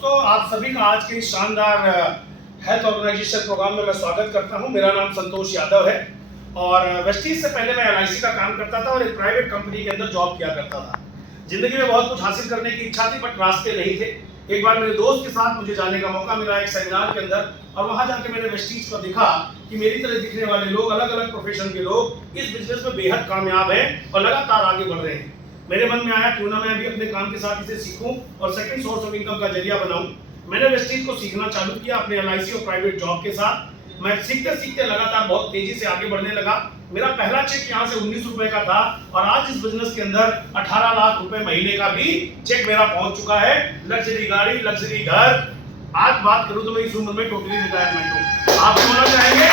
दोस्तों, आप सभी का आज के इस शानदार हेल्थ ऑर्गेनाइजेशन प्रोग्राम में मैं स्वागत करता हूं। मेरा नाम संतोष यादव है और वेस्टीज से पहले मैं LIC का काम करता था और एक प्राइवेट कंपनी के अंदर जॉब किया करता था। जिंदगी में बहुत कुछ हासिल करने की इच्छा थी बट रास्ते नहीं थे। एक बार मेरे दोस्त के साथ मुझे जाने का मौका मिला एक सेमिनार के अंदर और वहां जाके मैंने वेस्टीज को देखा कि मेरी तरह दिखने वाले लोग, अलग अलग प्रोफेशन के लोग इस बिजनेस में बेहद कामयाब हैं और लगातार आगे बढ़ रहे हैं। मेरे मन में आया क्यों ना मैं भी अपने काम के साथ इसे सीखूं और सेकंड सोर्स ऑफ इनकम का जरिया बनाऊं। मैंने वेस्टीज को सीखना चालू किया अपने LIC और प्राइवेट जॉब के साथ। मैं सीखते सीखते लगातार बहुत तेजी से आगे बढ़ने लगा। मेरा पहला चेक यहाँ से 19 रुपए का था और आज इस बिजनेस के अंदर 18 लाख रुपए महीने का भी चेक मेरा पहुंच चुका है। लग्जरी गाड़ी, लग्जरी घर। आज बात करूं तो मैं इस उम्र में टोटली रिटायरमेंट हूं। आप बोलना चाहेंगे?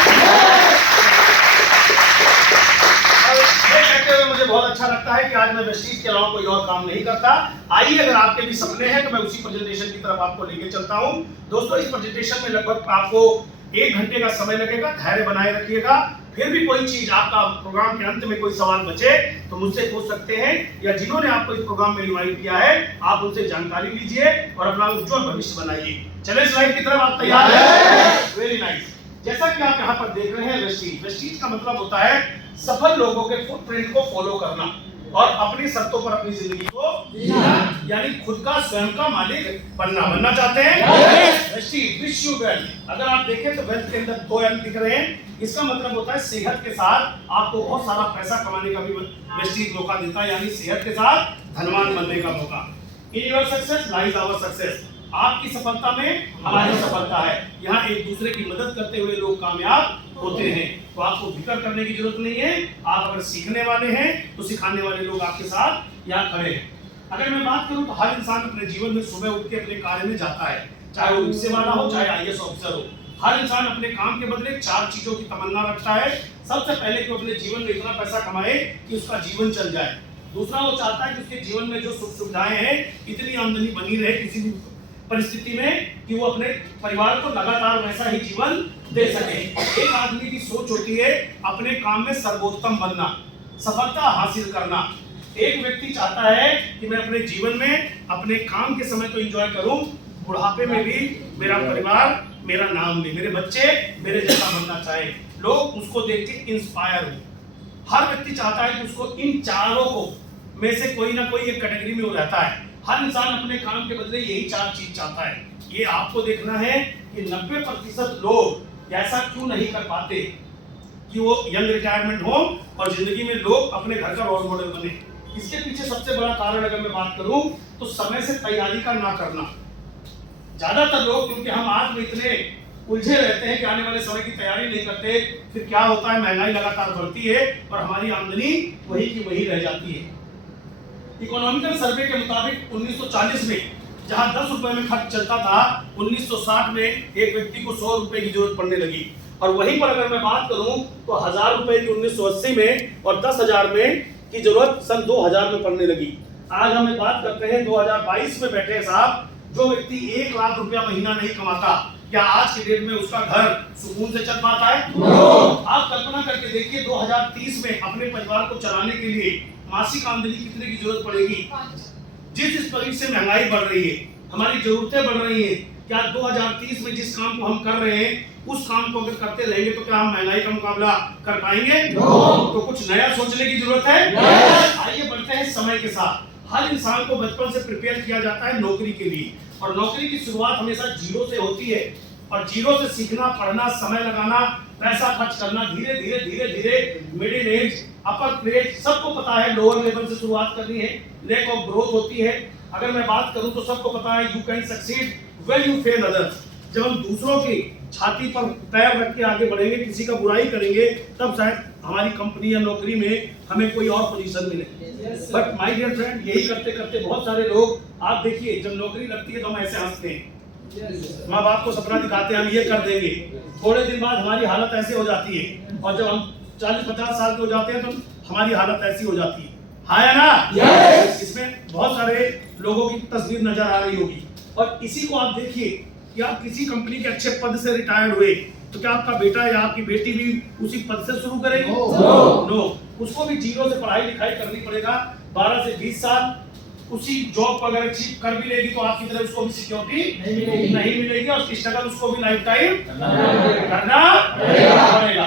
ये कहते हुए मुझे बहुत अच्छा लगता है कि आज मैं वेस्टीज के अलावा कोई और काम नहीं करता। आइए, अगर आपके भी सपने हैं तो मैं उसी प्रेजेंटेशन की तरफ आपको लेके चलता हूं। दोस्तों, इस प्रेजेंटेशन में लगभग आपको 1 घंटे का समय लगेगा। धैर्य बनाए रखिएगा। फिर भी कोई चीज आपका प्रोग्राम के अंत में कोई सवाल बचे तो मुझसे पूछ सकते हैं या जिन्होंने आपको इस प्रोग्राम में इनवाइट किया है आप उनसे जानकारी लीजिए और अपना उज्जवल भविष्य बनाइए। चलिए स्लाइड की तरफ, आप तैयार हैं? Very nice. जैसा कि आप यहाँ पर देख रहे हैं, वेस्टीज। वेस्टीज का मतलब होता है सफल लोगों के फुटप्रिंट को फॉलो करना और अपनी शर्तों पर अपनी जिंदगी को जीना, यानी खुद का स्वयं का मालिक बनना चाहते हैं। Vestige wish you well. अगर आप देखें तो वेल्थ के अंदर 2 एल दिख रहे हैं। इसका मतलब होता है सेहत के साथ आपको बहुत सारा पैसा कमाने का भी वेस्टीज मौका देता है, यानी सेहत के साथ धनवान बनने का मौका। In your success lies our success. आपकी सफलता में हमारी सफलता है। यहाँ एक दूसरे की मदद करते हुए लोग कामयाब होते हैं। तो आपको फिक्र करने की जरूरत नहीं है। आप अगर सीखने वाले हैं तो सिखाने वाले लोग आपके साथ यहाँ खड़े हैं। अगर मैं बात करूं तो हर इंसान अपने जीवन में सुबह उठ के अपने कार्य में जाता है, चाहे वो रिक्शे वाला हो, चाहे IAS ऑफिसर हो। हर इंसान अपने काम के बदले 4 चीजों की तमन्ना रखता है। सबसे पहले कि वो अपने जीवन में इतना पैसा कमाए कि उसका जीवन चल जाए। दूसरा, वो चाहता है कि उसके जीवन में जो सुख सुविधाएं हैं, इतनी आमदनी बनी रहे किसी भी परिस्थिति में कि वो अपने परिवार को लगातार वैसा ही जीवन दे सके। एक आदमी की सोच होती है अपने काम में सर्वोत्तम बनना, सफलता हासिल करना। एक व्यक्ति चाहता है कि मैं अपने जीवन में अपने काम के समय तो एंजॉय करूं, बुढ़ापे में भी मेरा परिवार मेरा नाम ले, मेरे बच्चे मेरे जैसा बनना चाहे, लोग उसको देख के इंस्पायर हो। हर व्यक्ति चाहता है कि उसको इन चारों को में से कोई ना कोई एक कैटेगरी में वो रहता है। हर इंसान अपने काम के बदले यही 4 चीज चाहता है। ये आपको देखना है कि 90% लोग ऐसा क्यों नहीं कर पाते कि वो यंग रिटायरमेंट हो और जिंदगी में लोग अपने घर का रोल मॉडल बने। इसके पीछे सबसे बड़ा कारण अगर मैं बात करूं तो समय से तैयारी का ना करना। ज्यादातर लोग, क्योंकि हम आज में इतने उलझे रहते हैं कि आने वाले समय की तैयारी नहीं करते, फिर क्या होता है, महंगाई लगातार बढ़ती है और हमारी आमदनी वही की वही रह जाती है। इकोनॉमिकल सर्वे के मुताबिक 1940 में जहां 10 रुपए में खर्च चलता था, 1960 में एक व्यक्ति को 100 रुपए की जरूरत पड़ने लगी। और वहीं पर अगर मैं बात करूं तो 1000 रुपए की 1980 में और 10,000 में की जरूरत सन 2000 में पड़ने लगी। आज हम बात करते हैं 2022 में बैठे साहब। जो व्यक्ति 1 लाख रुपया महीना नहीं कमाता, क्या आज के डेट में उसका घर सुकून से चल पाता है? आप कल्पना करके देखिए 2030 में अपने परिवार को चलाने के लिए मासिक आमदनी कितने की जरूरत पड़ेगी? जिस तरीके से महंगाई बढ़ रही है, हमारी जरूरतें बढ़ रही हैं, क्या 2030 में जिस काम को हम कर रहे हैं उस काम को अगर करते रहेंगे तो क्या हम महंगाई का मुकाबला कर पाएंगे? तो कुछ नया सोचने की जरूरत है। आइए बढ़ते हैं समय के साथ। हर इंसान को बचपन से प्रिपेयर किया जाता है नौकरी के लिए और नौकरी की शुरुआत हमेशा 0 से होती है और 0 से सीखना, पढ़ना, समय लगाना, पैसा खर्च करना, धीरे धीरे धीरे धीरे मिडिल एज, अपर ग्रेड, सबको पता है लोअर लेवल से शुरुआत करनी है। लैक ऑफ ग्रोथ होती है। अगर मैं बात करूं तो सबको पता है you can succeed when you fail others. जब हम दूसरों की छाती पर पैर रख के आगे बढ़ेंगे, किसी का बुराई करेंगे, तब शायद हमारी कंपनी या नौकरी में हमें कोई और पोजीशन मिले। बट माय डियर फ्रेंड, यही करते करते बहुत सारे लोग, आप देखिए जब नौकरी लगती है तो हम ऐसे हंसते हैं, माँ बाप को सपना दिखाते हैं हम ये कर देंगे। थोड़े दिन बाद हमारी हालत ऐसे हो जाती है और जब हम 40-50 साल के हो जाते हैं तो हमारी हालत ऐसी हो जाती है। हाँ या ना? इसमें बहुत सारे लोगों की तस्वीर नजर आ रही होगी। और इसी को आप देखिए कि आप किसी कंपनी के अच्छे पद से रिटायर्ड हुए तो क्या आपका बेटा या आपकी बेटी भी उसी पद से शुरू करेगी? नो। उसको भी 0 से पढ़ाई लिखाई करनी पड़ेगा। 12 से 20 साल उसी जॉब को अगर अचीव कर भी लेगी तो आपकी तरफ उसको भी सिक्योरिटी नहीं मिलेगी और उसकी स्ट्रगल उसको भी लाइफ टाइम करना पड़ेगा।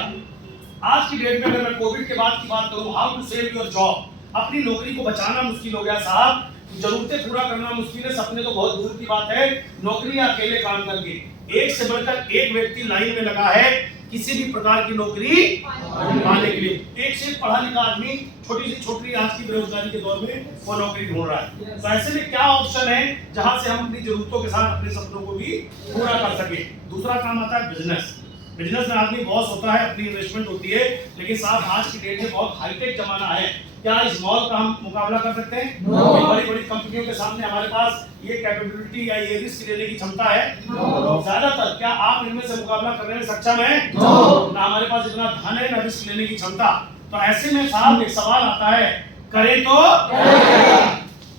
आज की डेट में अगर मैं कोविड के बाद की बात करूं, how to save your job, अपनी नौकरी को बचाना मुश्किल हो गया साहब, जरूरतें पूरा करना मुश्किल है, सपने तो बहुत दूर की बात है, नौकरी अकेले काम करके एक से बढ़कर एक व्यक्ति लाइन में लगा है किसी भी प्रकार की नौकरी पाने के लिए। एक से पढ़ा लिखा आदमी छोटी से छोटी आज की बेरोजगारी के दौर में वो नौकरी ढूंढ रहा है। तो ऐसे में क्या ऑप्शन है जहां से हम अपनी जरूरतों के साथ अपने सपनों को भी पूरा कर सके। दूसरा काम आता है बिजनेस। बिजनेस में आदमी बॉस होता है, अपनी इन्वेस्टमेंट होती है, लेकिन साहब आज की डेट में बहुत हाईटेक जमाना है, क्या इस मॉल का हम मुकाबला कर सकते हैं? बड़ी बड़ी कंपनियों के सामने हमारे पास ये कैपेबिलिटी या ये रिस्क लेने की क्षमता है? ज्यादातर क्या आप इनमें से मुकाबला करने में सक्षम हैं? ना हमारे पास इतना धन है, ना रिस्क लेने की क्षमता। तो ऐसे में साहब एक सवाल आता है, करें तो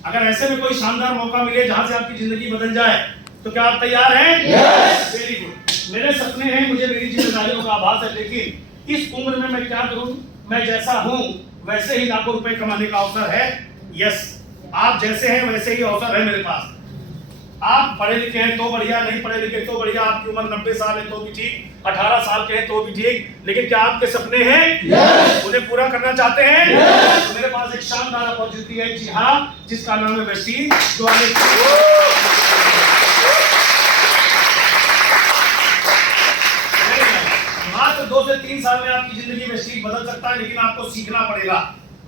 अगर ऐसे में कोई शानदार मौका मिले जहां से आपकी जिंदगी बदल जाए, तो क्या आप तैयार हैं? Very good. मेरे सपने हैं, मुझे मेरी जिम्मेदारियों का आभास है, लेकिन इस उम्र में मैं क्या करूं? मैं जैसा हूं वैसे ही लाखों रुपए कमाने का अवसर है। यस, आप जैसे हैं वैसे ही अवसर है मेरे पास। आप पढ़े लिखे हैं तो बढ़िया, नहीं पढ़े लिखे तो बढ़िया, आपकी उम्र 90 साल है तो भी ठीक, 18 साल के हैं तो भी ठीक, लेकिन क्या आपके सपने हैं? उन्हें पूरा करना चाहते हैं? तो मेरे पास एक शानदार अपॉर्चुनिटी है, जी हाँ, जिसका नाम है वेस्टीज, जो मात्र 2 से 3 साल में आपकी जिंदगी में स्टीक बदल सकता है, लेकिन आपको सीखना पड़ेगा।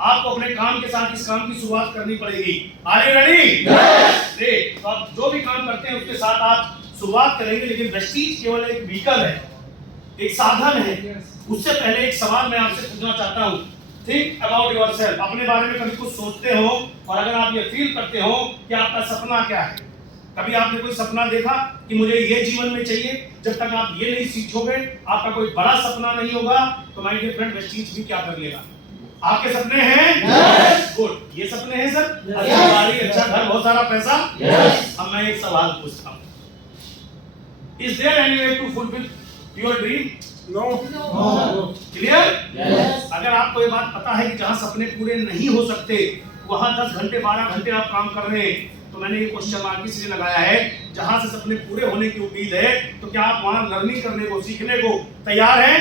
आपको अपने काम के साथ इस काम की शुरुआत करनी पड़ेगी। Are you ready? तो आप जो भी काम करते हैं उसके साथ आप शुरुआत करेंगे, लेकिन वेस्टीज केवल एक व्हीकल है, एक साधन है। उससे पहले एक सवाल मैं आपसे पूछना चाहता हूँ। Think about yourself. अपने बारे में कभी कुछ सोचते हो? और अगर आप ये फील करते हो कि आपका सपना क्या है, कभी आपने कोई सपना देखा कि मुझे ये जीवन में चाहिए? जब तक आप ये नहीं सीखोगे, आपका कोई बड़ा सपना नहीं होगा। तो माय डियर फ्रेंड, वेस्टीज भी क्या कर लेगा? आपके सपने हैं? गुड, ये सपने हैं सर, अच्छा गाड़ी, अच्छा घर, बहुत सारा पैसा। अब मैं एक सवाल पूछता हूँ, is there any way to fulfil your dream? No. Clear? अगर आपको ये बात पता है कि जहां सपने पूरे नहीं हो सकते वहां 10 घंटे 12 घंटे आप काम कर रहे हैं, तो मैंने ये क्वेश्चन मार्क इसलिए लगाया है, जहां से सपने पूरे होने की उम्मीद है, तो क्या आप वहां लर्निंग करने को, सीखने को तैयार हैं?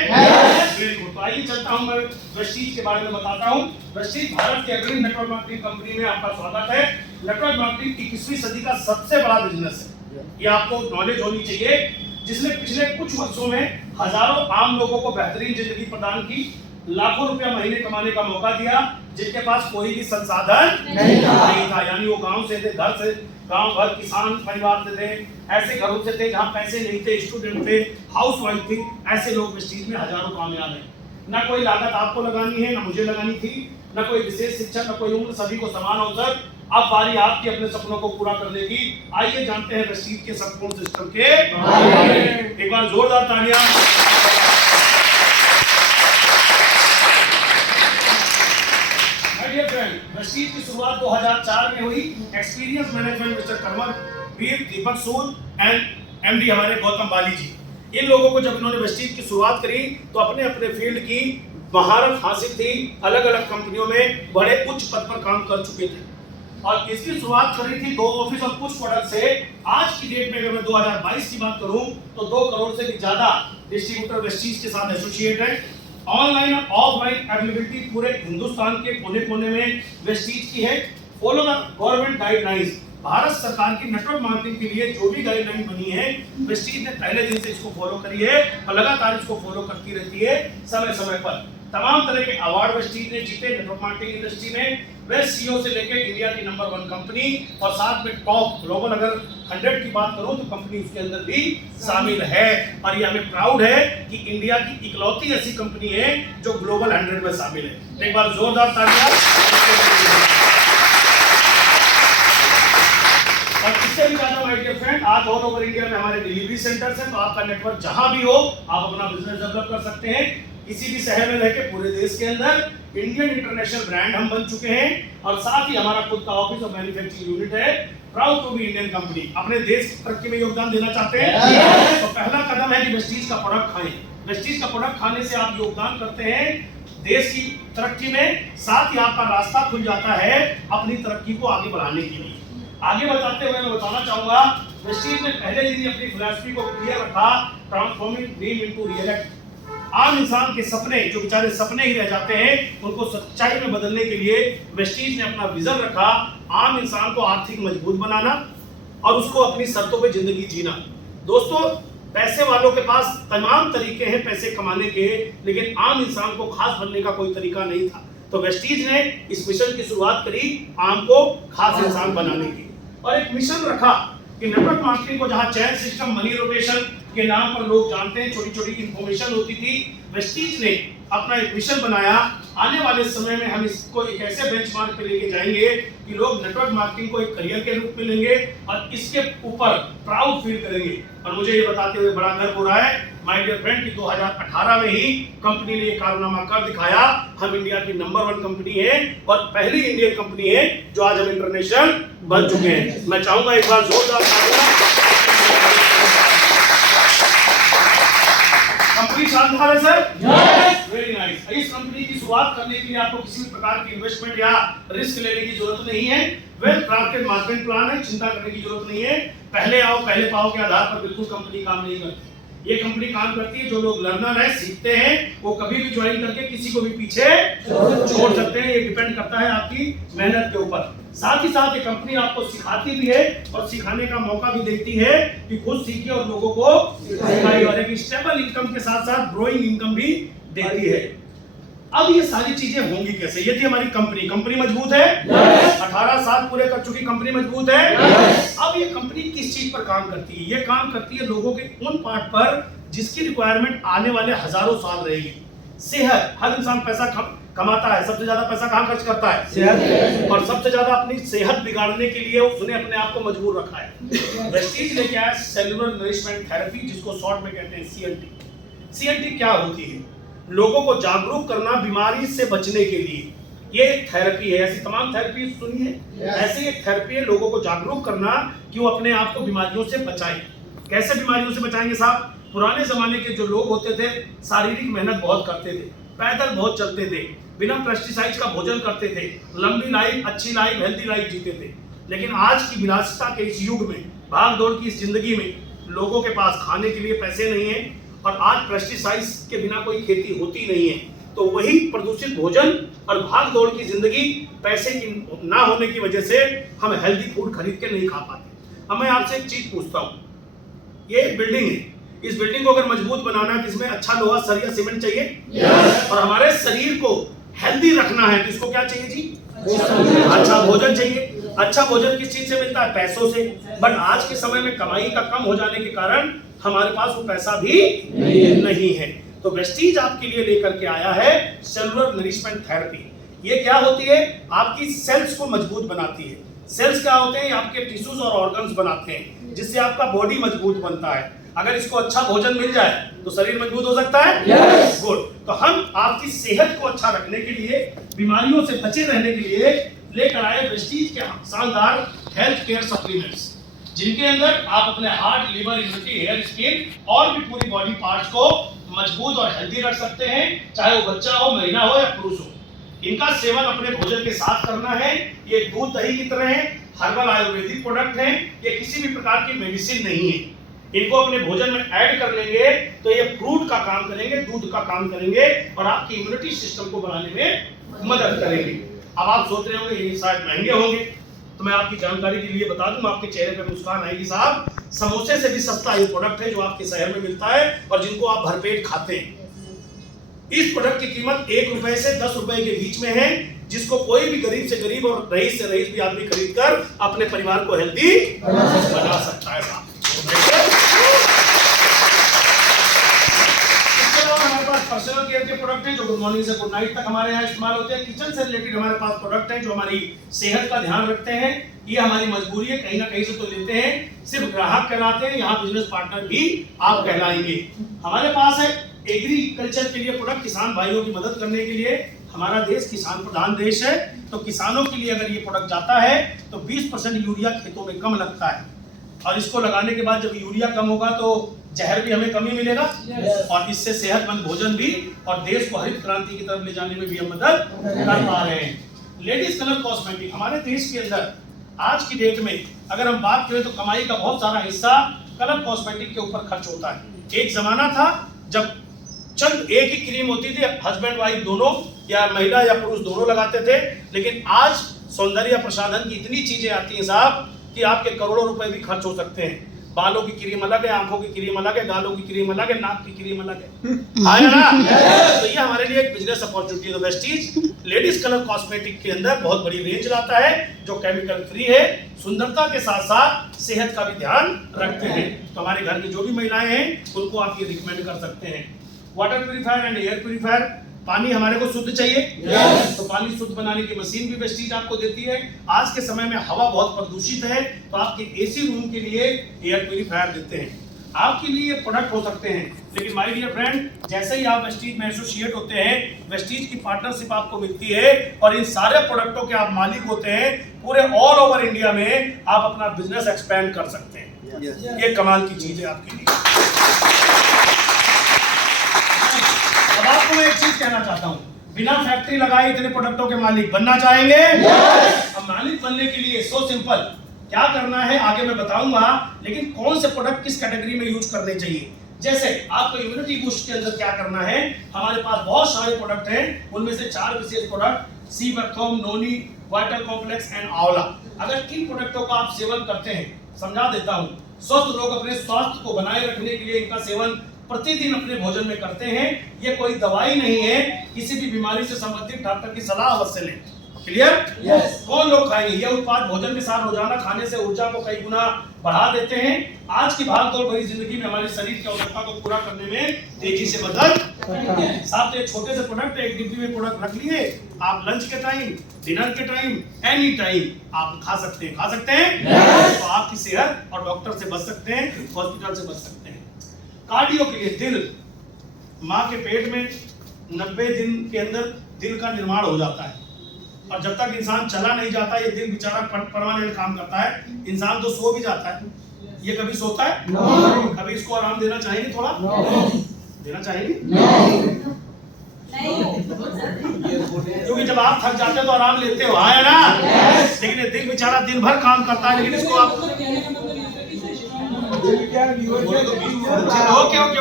Very good. तो आइए चलता हूं, मैं वेस्टीज के बारे में बताता हूं। वेस्टीज भारत के अग्रणी नेटवर्क मार्केटिंग कंपनी में आपका स्वागत है। नेटवर्क मार्केटिंग 21वीं सदी का सबसे बड़ा बिजनेस है, ये आपको नॉलेज होनी चाहिए, जिसने पिछले कुछ वर्षों में हजारों आम लोगों को बेहतरीन जिंदगी प्रदान की, लाखों रुपया महीने कमाने का मौका दिया, जिनके पास कोई भी संसाधन नहीं था। यानी वो गांव से थे, घर से, गांव भर किसान परिवार से थे, ऐसे घरों से थे जहां पैसे नहीं थे, स्टूडेंट थे, हाउसवाइफ थी, ऐसे लोग वेस्टीज में हजारों कामयाब हैं। ना कोई लागत आपको लगानी है, ना मुझे लगानी थी, ना कोई विशेष शिक्षा, ना कोई उम्र, सभी को समान अवसर। अब बारी आपकी अपने सपनों को पूरा करने की। आइए जानते हैं वेस्टीज के संपूर्ण सिस्टम के बारे में। एक बार जोरदार तालियां। वेस्टीज की शुरुआत 2004 में हुई। Experience management mister Kanwar, Veer Deepak Sood and MD हमारे गौतम बाली जी, इन लोगों को जब इन्होंने वेस्टीज की शुरुआत करी तो अपने अपने फील्ड की महारत हासिल थी, अलग अलग कंपनियों में बड़े उच्च पद पर काम कर चुके थे और इसकी शुरुआत करी थी 2 ऑफिस और कुछ प्रोडक्ट से। आज की डेट में अगर मैं 2022 की बात करूं तो 2 करोड़ से भी ज्यादा डिस्ट्रीब्यूटर वेस्टीज के साथ एसोसिएट है। ऑनलाइन और ऑफलाइन अवेलेबिलिटी पूरे हिंदुस्तान के कोने कोने में वेस्टीज की है। Follow the government guidelines. Bharat सरकार की नेटवर्क मार्केटिंग के लिए जो भी गाइडलाइन बनी है, वेस्टीज ने पहले दिन से इसको फॉलो करी है और लगातार इसको फॉलो करती रहती है। समय समय पर तमाम तरह के अवार्ड वेस्टीज ने जीते नेटवर्क मार्केटिंग इंडस्ट्री में। बेस्ट सीईओ से लेकर इंडिया की नंबर 1 कंपनी और साथ में टॉप ग्लोबल अगर 100 की बात करूं तो कंपनी उसके अंदर भी शामिल है। और ये हमें प्राउड है कि इंडिया की इकलौती ऐसी कंपनी है जो ग्लोबल 100 में शामिल है। एक बार जोरदार तालियां। और इससे भी ज्यादा माय डियर फ्रेंड, आज ऑल ओवर इंडिया में हमारे डिलीवरी सेंटर्स हैं, तो आपका नेटवर्क जहां भी हो आप अपना बिजनेस डेवलप कर सकते हैं। किसी भी शहर में रहकर पूरे देश के अंदर इंडियन इंटरनेशनल ब्रांड हम बन चुके हैं और साथ ही हमारा खुद का ऑफिस और मैन्युफैक्चरिंग यूनिट है। Proud to be Indian company. अपने देश की तरक्की में योगदान देना चाहते हैं तो पहला कदम है कि वेस्टीज का प्रोडक्ट खाएं। वेस्टीज का प्रोडक्ट खाने से आप योगदान करते हैं देश की तरक्की में, साथ ही आपका रास्ता खुल जाता है अपनी तरक्की को आगे बढ़ाने के लिए। आगे बताते हुए मैं बताना चाहूंगा, वेस्टीज ने पहले ही अपनी फिलॉसफी को क्लियर रखा, ट्रांसफॉर्मिंग ड्रीम इनटू रियलिटी। आम इंसान के सपने, जो बेचारे सपने ही रह जाते हैं, उनको सच्चाई में बदलने के लिए वेस्टीज ने अपना विजन रखा, आम इंसान को आर्थिक मजबूत बनाना और उसको अपनी शर्तों पे जिंदगी जीना। दोस्तों, पैसे वालों के पास तमाम तरीके हैं पैसे कमाने के, लेकिन आम इंसान को खास बनने का कोई तरीका नहीं था। तो वेस्टीज ने इस मिशन की शुरुआत करी आम को खास इंसान बनाने की, और एक मिशन रखा कि नेटवर्क मार्केटिंग को जहां चैन सिस्टम, मनी रोटेशन के नाम पर लोग जानते हैं, छोटी छोटी इंफॉर्मेशन होती थी, वेस्टीज ने अपना एक मिशन बनाया। आने वाले समय में हम इसको एक ऐसे बेंचमार्क पे लेके जाएंगे कि लोग नेटवर्क मार्केटिंग को एक करियर के रूप में लेंगे और इसके ऊपर प्राउड फील करेंगे। और मुझे ये बताते हुए बड़ा गर्व हो रहा है माय डियर फ्रेंड कि 2018 में ही कंपनी ने ये कारनामा कर दिखाया। हम इंडिया की नंबर 1 कंपनी है और पहली इंडियन कंपनी है जो आज हम इंटरनेशनल बन चुके हैं। मैं चाहूंगा एक बार जोरदार तालियां। कंपनी शानदार है सर, वेरी नाइस। इस कंपनी की शुरुआत करने के लिए आपको किसी भी प्रकार की इन्वेस्टमेंट या रिस्क लेने की जरूरत नहीं है। वेल क्राफ्टेड मार्केटिंग प्लान है, चिंता करने की जरूरत नहीं है। पहले आओ पहले पाओ के आधार पर बिल्कुल कंपनी काम नहीं करती। ये कंपनी काम करती है, जो लोग लर्नर है, सीखते हैं, वो कभी भी ज्वाइन करके किसी को भी पीछे छोड़ सकते हैं। ये डिपेंड करता है आपकी मेहनत के ऊपर। साथ ही साथ ये कंपनी आपको सिखाती भी है और सिखाने का मौका भी देती है कि खुद सीखिए और लोगों को सिखाइए, और एक स्टेबल इनकम के साथ साथ ग्रोइंग इनकम भी देती है। अब ये सारी चीजें होंगी कैसे? ये थी हमारी कंपनी मजबूत है, 18 साल पूरे कर चुकी कंपनी मजबूत है। अब ये कंपनी किस चीज पर काम करती है? ये काम करती है लोगों के उन पार्ट पर जिसकी रिक्वायरमेंट आने वाले हजारों साल रहेगी। सेहत, हर इंसान पैसा कमाता है, सबसे ज्यादा पैसा कहाँ खर्च करता है? सेहत। और सबसे ज्यादा अपनी सेहत बिगाड़ने के लिए उसने अपने आप को मजबूर रखा है। वेस्टीज लेके आया सेलुलर नरिशमेंट थेरेपी, जिसको शॉर्ट में कहते हैं CNT। CNT क्या होती है? लोगों को जागरूक करना बीमारी से बचने के लिए। ये एक थेरेपी है, ऐसी तमाम थेरेपी सुनी है, ऐसी एक थेरेपी है लोगों को जागरूक करना कि वो अपने आप को बीमारियों से बचाएं। कैसे बीमारियों से बचाएंगे साहब? पुराने जमाने के जो लोग होते थे, शारीरिक मेहनत बहुत करते थे, पैदल बहुत चलते थे, बिना पेस्टिसाइड्स का भोजन करते थे, लंबी लाइफ, अच्छी लाइफ, हेल्दी लाइफ जीते थे। लेकिन आज की विलासिता के इस युग में, भाग दौड़ की इस जिंदगी में, लोगों के पास खाने के लिए पैसे नहीं है और आज पेस्टिसाइड्स के बिना कोई खेती होती नहीं है। तो वही प्रदूषित भोजन और भाग दौड़ की जिंदगी, पैसे की ना होने की वजह से हम हेल्दी फूड खरीद के नहीं खा पाते। अब मैं आपसे एक चीज पूछता हूँ, ये एक बिल्डिंग है, इस बिल्डिंग को अगर मजबूत बनाना है, इसमें अच्छा लोहा, सरिया, सीमेंट चाहिए, और हमारे शरीर को हेल्दी रखना है तो इसको क्या चाहिए जी? अच्छा भोजन चाहिए। अच्छा भोजन किस चीज से मिलता है? पैसों से। बट आज के समय में कमाई का कम हो जाने के कारण हमारे पास वो पैसा भी नहीं है। तो वेस्टीज आपके लिए लेकर के आया है सेलुलर नरिशमेंट थेरेपी। ये क्या होती है? आपकी सेल्स को मजबूत बनाती है। सेल्स क्या होते हैं? आपके टिश्यूज और ऑर्गन्स बनाते हैं, जिससे आपका बॉडी मजबूत बनता है। अगर इसको अच्छा भोजन मिल जाए तो शरीर मजबूत हो सकता है। गुड। तो हम आपकी सेहत को अच्छा रखने के लिए, बीमारियों से बचे रहने के लिए लेकर आए वेस्टीज के शानदार हेल्थ केयर सप्लीमेंट्स, जिनके अंदर आप अपने heart, liver, immunity, hair, skin और भी पूरी बॉडी पार्ट्स को मजबूत और हेल्दी रख सकते हैं, चाहे वो बच्चा हो, महिला हो या पुरुष हो। इनका सेवन अपने भोजन के साथ करना है। ये दूध दही की तरह है, हर्बल आयुर्वेदिक प्रोडक्ट हैं, ये किसी भी प्रकार की मेडिसिन नहीं है। इनको अपने भोजन में ऐड कर लेंगे तो ये फ्रूट का काम करेंगे, दूध का काम करेंगे और आपकी इम्यूनिटी सिस्टम को बढ़ाने में मदद करेंगे। अब आप सोच रहे होंगे ये शायद महंगे होंगे, तो मैं आपकी जानकारी के लिए बता दूं, आपके चेहरे पे मुस्कान आएगी साहब। समोसे से भी सस्ता ये प्रोडक्ट है जो आपके शहर में मिलता है और जिनको आप भरपेट खाते हैं। इस प्रोडक्ट की कीमत 1 रुपए से 10 रुपए के बीच में है, जिसको कोई भी गरीब से गरीब और रईस से रईस भी आदमी खरीद कर अपने परिवार को हेल्दी बना सकता है साहब। हमारे पास पर्सनल केयर के प्रोडक्ट हैं जो गुड मॉर्निंग से गुड नाइट तक हमारे यहाँ इस्तेमाल होते हैं। किचन से रिलेटेड हमारे पास प्रोडक्ट हैं जो हमारी सेहत का ध्यान रखते हैं। ये हमारी मजबूरी है, कहीं ना कहीं से तो लेते हैं, सिर्फ ग्राहक कहलाते हैं, यहाँ बिजनेस पार्टनर भी आप कहलाएंगे। हमारे पास है एग्रीकल्चर के लिए प्रोडक्ट, किसान भाइयों की मदद करने के लिए। हमारा देश किसान प्रधान देश है, तो किसानों के लिए अगर ये प्रोडक्ट जाता है तो 20% यूरिया खेतों में कम लगता है, और इसको लगाने के बाद जब यूरिया कम होगा तो जहर भी हमें कमी मिलेगा और इससे सेहतमंद भोजन भी और देश को हरित क्रांति की तरफ ले जाने में भी हम मदद कर पा रहे हैं। लेडीज कलर कॉस्मेटिक हमारे देश के अंदर आज की डेट में अगर हम बात करें तो कमाई का बहुत सारा हिस्सा कलर कॉस्मेटिक के ऊपर खर्च होता है। एक जमाना था जब चंद एक ही क्रीम होती थी, हस्बैंड वाइफ दोनों या महिला या पुरुष दोनों लगाते थे, लेकिन आज सौंदर्य प्रसाधन की इतनी चीजें आती हैं साहब कि आपके करोड़ों रुपए भी खर्च हो सकते हैं। बालों की क्रीम अलग है, आंखों की क्रीम अलग है, गालों की क्रीम अलग है, नाक की क्रीम अलग है, आया ना? तो ये हमारे लिए एक बिजनेस अपॉर्चुनिटी है। तो वेस्टीज लेडीज कलर कॉस्मेटिक के अंदर बहुत बड़ी रेंज लाता है जो केमिकल फ्री है, सुंदरता के साथ साथ सेहत का भी ध्यान रखते हैं। तो हमारे घर की जो भी महिलाएं हैं उनको आप ये रिकमेंड कर सकते हैं। Water purifier and air purifier, पानी हमारे को शुद्ध चाहिए, तो पानी शुद्ध बनाने की मशीन भी वेस्टीज आपको देती है। आज के समय में हवा बहुत प्रदूषित है तो आपके एसी रूम के लिए एयर प्यूरिफायर देते हैं। आपके लिए ये प्रोडक्ट हो सकते हैं, लेकिन माय डियर फ्रेंड, जैसे ही आप वेस्टीज में एसोसिएट होते हैं, वेस्टीज की पार्टनरशिप आपको मिलती है और इन सारे प्रोडक्टों के आप मालिक होते हैं। पूरे ऑल ओवर इंडिया में आप अपना बिजनेस एक्सपेंड कर सकते हैं। ये कमाल की चीज है आपके लिए। अब आपको मैं एक चीज कहना चाहता हूं, बिना फैक्ट्री लगाए इतने प्रोडक्टों के मालिक बनना चाहेंगे? अब मालिक बनने के लिए सो सिंपल, क्या करना है आगे मैं बताऊंगा, लेकिन कौन से प्रोडक्ट किस कैटेगरी में यूज करने चाहिए। जैसे आपको इम्यूनिटी बूस्ट के अंदर क्या करना है, हमारे पास बहुत सारे प्रोडक्ट हैं, उनमें से 4 विशेष product sea buckthorn, noni, vital complex and आंवला। अगर इन प्रोडक्टों का आप सेवन करते हैं, समझा देता हूं, स्वस्थ लोग अपने स्वास्थ्य को बनाए रखने के लिए इनका सेवन प्रतिदिन अपने भोजन में करते हैं। ये कोई दवाई नहीं है, किसी भी बीमारी से संबंधित डॉक्टर की सलाह अवश्य लें। क्लियर? कौन लोग खाएंगे? ये उत्पाद भोजन के साथ रोजाना खाने से ऊर्जा को कई गुना बढ़ा देते हैं। आज की भागदौड़ भरी जिंदगी में हमारे शरीर की आवश्यकता को पूरा करने में तेजी से मदद करते हैं। साथ एक छोटे से प्रोडक्ट, एक डिब्बी में प्रोडक्ट रख लिए, आप लंच के टाइम, डिनर के टाइम, एनी टाइम आप खा सकते हैं। तो आपकी सेहत और डॉक्टर से बच सकते हैं, हॉस्पिटल से बच सकते हैं। कार्डियो के लिए दिल, माँ के पेट में 90 दिन के अंदर दिल का निर्माण हो जाता है और जब तक इंसान चला नहीं जाता ये दिल बेचारा परमानेंट काम करता है। इंसान तो सो भी जाता है, ये कभी सोता है? कभी इसको आराम देना चाहेंगे? थोड़ा देना चाहेंगे? क्योंकि जब आप थक जाते हो तो आराम लेते हो, है ना? लेकिन ये दिल बेचारा दिन भर काम करता है, लेकिन इसको आप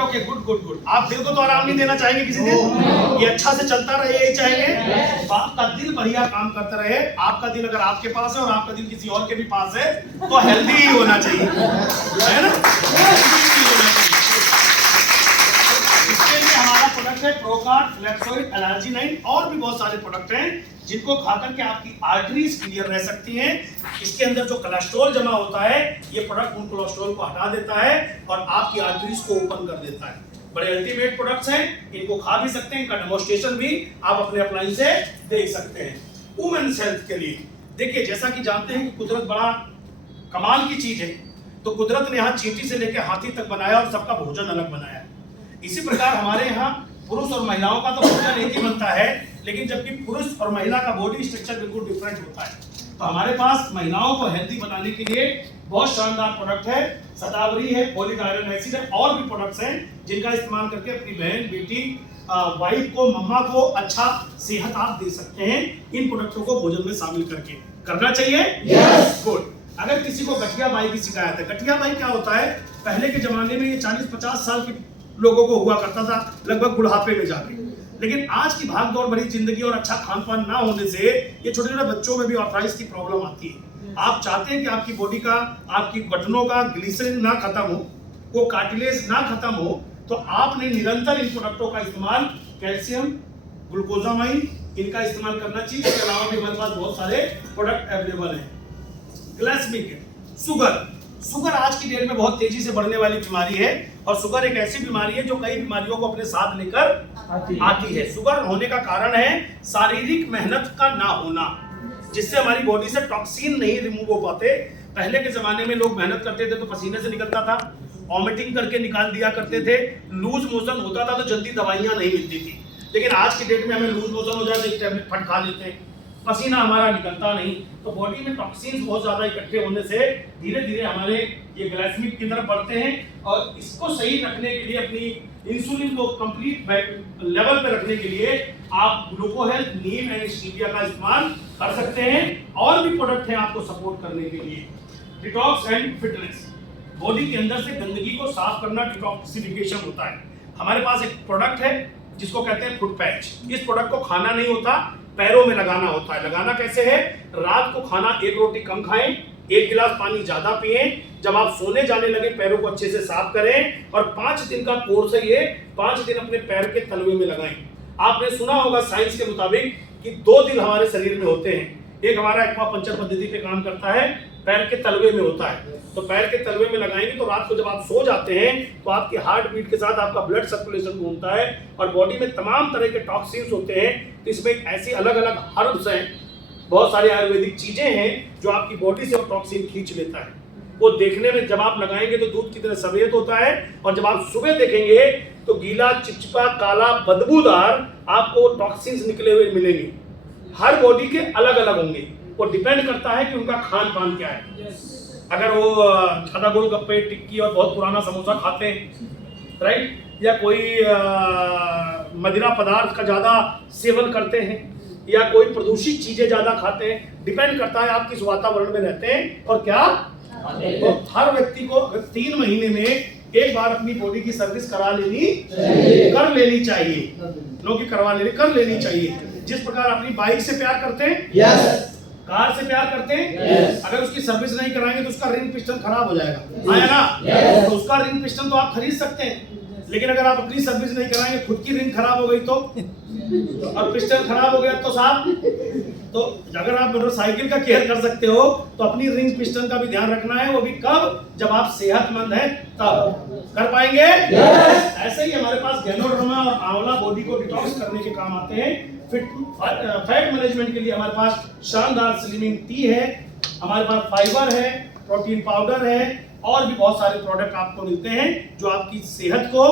ओके गुड। आप दिल को तो आराम नहीं देना चाहेंगे किसी दिन? ये अच्छा से चलता रहे, यही चाहेंगे। तो आपका दिल बढ़िया काम करता रहे। आपका दिल अगर आपके पास है और आपका दिल किसी और के भी पास है तो हेल्दी ही होना चाहिए, है ना? इसके लिए हमारा प्रोडक्ट है प्रोकार्ड, फ्लेक्सोइड, एलर्जी-9 और भी बहुत सारे प्रोडक्ट हैं जिनको खाकर के आपकी आर्टरीज क्लियर रह सकती हैं। इसके अंदर जो कोलेस्ट्रॉल जमा होता है ये प्रोडक्ट उन कोलेस्ट्रॉल को हटा देता है और आपकी आर्टरीज को ओपन कर देता है। बड़े अल्टीमेट प्रोडक्ट्स हैं, इनको खा भी सकते हैं, इनका डेमोन्स्ट्रेशन भी आप अपने अप्लायंस से देख सकते हैं। वुमेन्स हेल्थ के लिए देखिए, जैसा कि जानते हैं कि कुदरत बड़ा कमाल की चीज है, तो कुदरत ने यहाँ चींटी से लेकर हाथी तक बनाया और सबका भोजन अलग बनाया। इसी प्रकार हमारे यहाँ पुरुष और महिलाओं का तो भोजन एक ही बनता है, लेकिन जबकि पुरुष और महिला का बॉडी स्ट्रक्चर बिल्कुल डिफरेंट होता है। तो हमारे पास महिलाओं को हेल्दी बनाने के लिए बहुत शानदार प्रोडक्ट है, शतावरी है, फोलिक आयरन एसिड है, और भी प्रोडक्ट्स हैं जिनका इस्तेमाल करके अपनी बहन, बेटी, वाइफ को, मम्मा को अच्छा सेहत आप दे सकते हैं। इन प्रोडक्टों को भोजन में शामिल करके करना चाहिए। गुड। अगर किसी को गठिया बाई की शिकायत है, गठिया बाई क्या होता है, पहले के जमाने में ये 40-50 साल के लोगों को हुआ करता था, लगभग बुढ़ापे में जाके। लेकिन आज की भागदौड़ भरी जिंदगी और अच्छा खान पान ना होने से ये छोटे छोटे बच्चों में भी आर्थराइटिस की प्रॉब्लम आती है। आप चाहते हैं कि आपकी बॉडी का, आपकी गठनों का ग्लिसरीन ना खत्म हो, वो कार्टिलेज ना खत्म हो, तो आपने निरंतर इन प्रोडक्टों का इस्तेमाल, कैल्शियम, ग्लूकोजामाइन, इनका इस्तेमाल करना चाहिए। इसके अलावा भी हमारे पास बहुत सारे प्रोडक्ट अवेलेबल हैं। ग्लाइसेमिक, शुगर आज की डेट में बहुत तेजी से बढ़ने वाली बीमारी है और शुगर एक ऐसी बीमारी है जो कई बीमारियों को अपने साथ लेकर आती है। शुगर होने का कारण है शारीरिक मेहनत का ना होना, जिससे हमारी बॉडी से टॉक्सिन नहीं रिमूव हो पाते। पहले के जमाने में लोग मेहनत करते थे तो पसीने से निकलता था, वॉमिटिंग करके निकाल दिया करते थे, लूज मोशन होता था तो जल्दी दवाइयां नहीं मिलती थी। लेकिन आज की डेट में हमें लूज मोशन हो जाए तो एक टैबलेट फट खा लेते हैं, पसीना हमारा निकलता नहीं, तो बॉडी में टॉक्सिन्स बहुत ज्यादा इकट्ठे होने से धीरे धीरे हमारे ये ग्लाइसेमिक की तरफ बढ़ते हैं। और इसको सही रखने के लिए, अपनी इंसुलिन को कंप्लीट लेवल पे रखने के लिए आप ग्लूको हेल्थ, नीम एंड स्टीविया का इस्तेमाल कर सकते हैं। और भी प्रोडक्ट हैं आपको सपोर्ट करने के लिए। डिटॉक्स एंड फिटनेस, बॉडी के अंदर से गंदगी को साफ करना डिटॉक्सिफिकेशन होता है। हमारे पास एक प्रोडक्ट है जिसको कहते हैं फुट पैच। इस प्रोडक्ट को खाना नहीं होता, पैरों में लगाना होता है। लगाना कैसे है? रात को खाना 1 रोटी कम खाएं, 1 गिलास पानी ज्यादा पिएं, जब आप सोने जाने लगे पैरों को अच्छे से साफ करें, और 5 दिन का कोर्स है ये। 5 दिन अपने पैर के तलवे में लगाएं। आपने सुना होगा साइंस के मुताबिक कि 2 दिल हमारे शरीर में होते हैं। एक हमारा एक्वापंक्चर पद्धति पे काम करता है, पैर के तलवे में होता है। तो पैर के तलवे में लगाएंगे तो रात को जब आप सो जाते हैं तो आपकी हार्ट बीट के साथ आपका ब्लड सर्कुलेशन घूमता है और बॉडी में तमाम तरह के टॉक्सिन्स होते हैं। तो इसमें ऐसी अलग अलग हर्ब्स हैं, बहुत सारी आयुर्वेदिक चीजें हैं जो आपकी बॉडी से वो टॉक्सिन खींच लेता है। वो देखने में जब आप लगाएंगे तो दूध की तरह सफेद होता है, और जब आप सुबह देखेंगे तो गीला, चिपचिपा, काला, बदबूदार आपको टॉक्सिन्स निकले हुए मिलेंगे। हर बॉडी के अलग अलग होंगे, वो डिपेंड करता है कि उनका खान पान क्या है। अगर वो ज्यादा गोलगप्पे, टिक्की और बहुत पुराना समोसा खाते हैं, राइट, या कोई मदिरा पदार्थ का ज्यादा सेवन करते हैं, या कोई प्रदूषित चीजें ज्यादा खाते हैं, डिपेंड करता है आप किस वातावरण में रहते हैं और क्या। तो हर व्यक्ति को 3 महीने में एक बार अपनी बॉडी की सर्विस कर लेनी चाहिए। लोग कर लेनी चाहिए। जिस प्रकार अपनी बाइक से प्यार करते हैं, कार से प्यार करते हैं, अगर उसकी सर्विस नहीं कराएंगे तो उसका रिंग पिस्टन खराब हो जाएगा, आया ना? तो उसका रिंग पिस्टन तो आप खरीद सकते हैं, लेकिन अगर आप अपनी सर्विस नहीं कराएंगे, खुद की रिंग खराब हो गई तो और पिस्टन खराब हो गया तो साहब, तो अगर आप मोटरसाइकिल का केयर कर सकते हो तो अपनी रिंग पिस्टन का भी ध्यान रखना है। वो भी कब? जब आप सेहतमंद हैं तब कर पाएंगे। ऐसे ही हमारे पास गैनोड्रोमा और आंवला बॉडी को डिटॉक्स करने के काम आते हैं। फैट मैनेजमेंट के लिए हमारे पास शानदार स्लिमिंग टी है, हमारे पास फाइबर है, प्रोटीन पाउडर है, और भी बहुत सारे प्रोडक्ट आपको मिलते हैं जो आपकी सेहत को